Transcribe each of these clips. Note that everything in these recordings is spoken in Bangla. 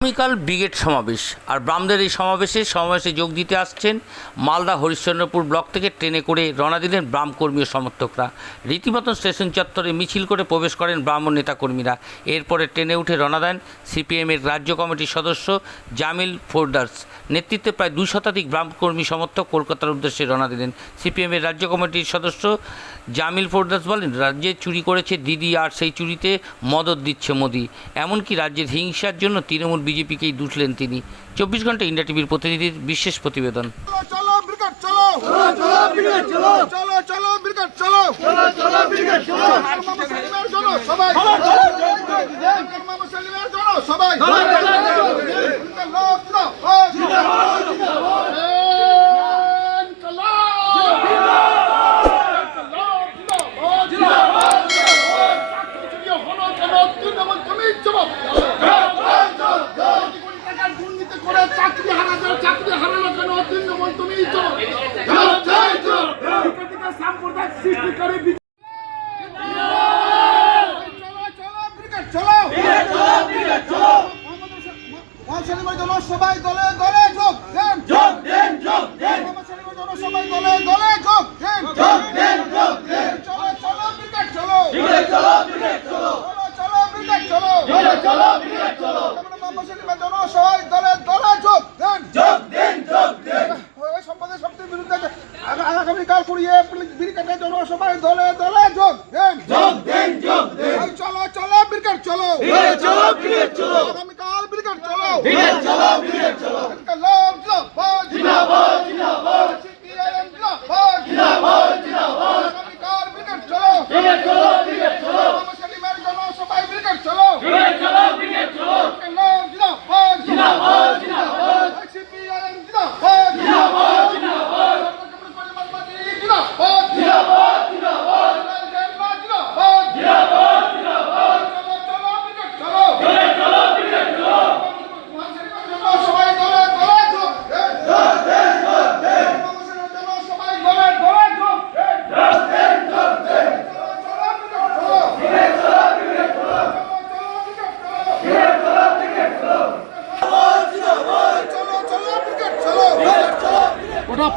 আগামীকাল ব্রিগেড সমাবেশ, আর ব্রামদের এই সমাবেশে সমাবেশে যোগ দিতে আসছেন মালদা হরিশ্চন্দ্রপুর ব্লক থেকে ট্রেনে করে রওনা দিলেন ব্রাম কর্মী সমর্থকরা। রীতিমতন স্টেশন চত্বরে মিছিল করে প্রবেশ করেন ব্রাহ্মণ নেতাকর্মীরা। এরপরে ট্রেনে উঠে রওনা দেন সিপিএমের রাজ্য কমিটির সদস্য জামিল ফোর্ডার্স নেতৃত্বে প্রায় দুই শতাধিক ব্রাহ্ম কর্মী সমর্থক কলকাতার উদ্দেশ্যে রওনা দিলেন। সিপিএমের রাজ্য কমিটির সদস্য জামিল ফোর্ডার্স বলেন, রাজ্যে চুরি করেছে দিদি আর সেই চুরিতে মদত দিচ্ছে মোদি। এমনকি রাজ্যের হিংসার জন্য তৃণমূল বিজেপিকেই দুষলেন তিনি চব্বিশ ঘণ্টা ইন্ডিয়া টিভির প্রতিনিধির বিশেষ প্রতিবেদন চলো চলো ব্রিগেড চলো চলো চলো ব্রিগেড চলো চলো চলো ব্রিগেড চলো চলো চলো ব্রিগেড চলো মামা সেলিমের জন্য সবাই মামা সেলিমের জন্য সবাই লোক না দুর্নীতি করে চাকরি হারাতে চাকরি হারানো কেন তৃণমূল তুমি সাম্প্রদায়িক সৃষ্টিকারী সবাই দলে দলে যোগ দেন যোগ দেন যোগ দেন সবাই দলে দলে যোগ দেন যোগ দেন যোগ দেন চলো। ফিরে চলো আগামীকাল ব্রিগেড চলো। ফিরে চলো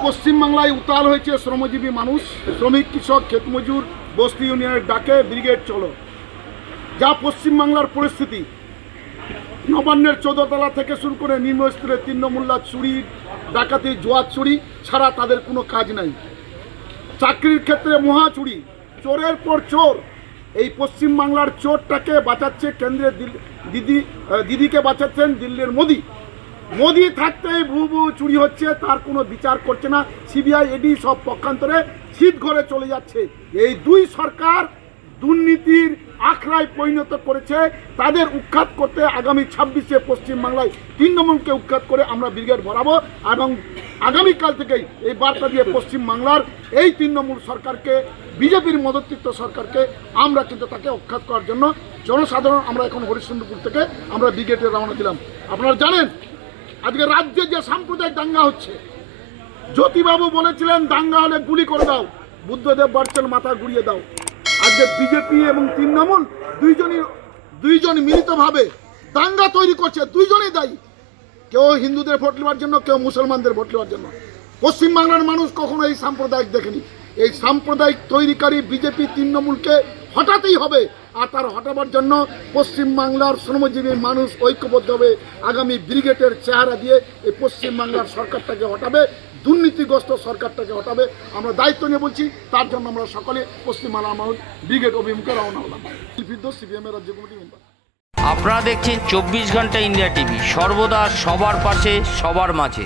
পশ্চিমবাংলায় উত্তাল হয়েছে শ্রমজীবী মানুষ, শ্রমিক, কৃষক ক্ষেতমজুর বস্তি ইউনিয়নের ডাকে ব্রিগেড চলো। যা পশ্চিমবাংলার পরিস্থিতি। নবান্নের চোদ্দতলা থেকে শুরু করে নিম্নস্তরে তৃণমূল্লা চুরি, ডাকাতি, জোয়ার চুরি ছাড়া তাদের কোনো কাজ নাই। চাকরির ক্ষেত্রে মহা চুরি। চোরের পর চোর। এই পশ্চিমবাংলার চোরটাকে বাঁচাচ্ছে কেন্দ্রের দিদি দিদিকে বাঁচাচ্ছেন দিল্লির মোদি। মোদি থাকতেই ভু ভু চুরি হচ্ছে, তার কোনো বিচার করছে না। সিবিআই, এডি সব পক্ষান্তরে শীত ঘরে চলে যাচ্ছে। এই দুই সরকার দুর্নীতির আখড়ায় পরিণত করেছে। তাদের উৎখাত করতে আগামী ছাব্বিশে পশ্চিমবাংলায় তৃণমূলকে উৎখাত করে আমরা ব্রিগেড ভরাবো এবং আগামীকাল থেকেই এই বার্তা দিয়ে পশ্চিমবাংলার এই তৃণমূল সরকারকে, বিজেপির মদতৃত্ব সরকারকে আমরা কিন্তু তাকে উৎখাত করার জন্য জনসাধারণ, আমরা এখন হরিশ্চন্দ্রপুর থেকে আমরা ব্রিগেডে রওনা দিলাম। আপনারা জানেন আজকে রাজ্যে যে সাম্প্রদায়িক দাঙ্গা হচ্ছে, জ্যোতিবাবু বলেছিলেন, দাঙ্গা হলে গুলি করে দাও, বুদ্ধদেব বাড়ছেন, মাথা ঘুরিয়ে দাও। আজকে বিজেপি এবং তৃণমূল দুইজনই, দুইজন মিলিতভাবে দাঙ্গা তৈরি করছে, দুইজনেই দায়ী। কেউ হিন্দুদের ভোট নেওয়ার জন্য, কেউ মুসলমানদের ভোট নেওয়ার জন্য। পশ্চিমবাংলার মানুষ কখনো এই সাম্প্রদায়িক দেখেনি। এই সাম্প্রদায়িক তৈরিকারী বিজেপি, তৃণমূলকে হটাতেই হবে। আর তার হটাবার জন্য পশ্চিমবাংলার শ্রমজীবী মানুষ ঐক্যবদ্ধ হবে। আগামী ব্রিগেডের চেহারা দিয়ে এই পশ্চিমবাংলার সরকারটাকে হটাবে। দুর্নীতিগ্রস্ত সরকারটাকে হটাবে। আমরা দায়িত্ব নিয়ে বলছি, তার জন্য আমরা সকলে পশ্চিমবাংলা মানুষ ব্রিগেড অভিমুখে রওনা হলাম। সিপিএমের রাজ্য কমিটি মেম্বার। আপনারা দেখছেন চব্বিশ ঘণ্টা ইন্ডিয়া টিভি, সর্বদা সবার পাশে, সবার মাঝে।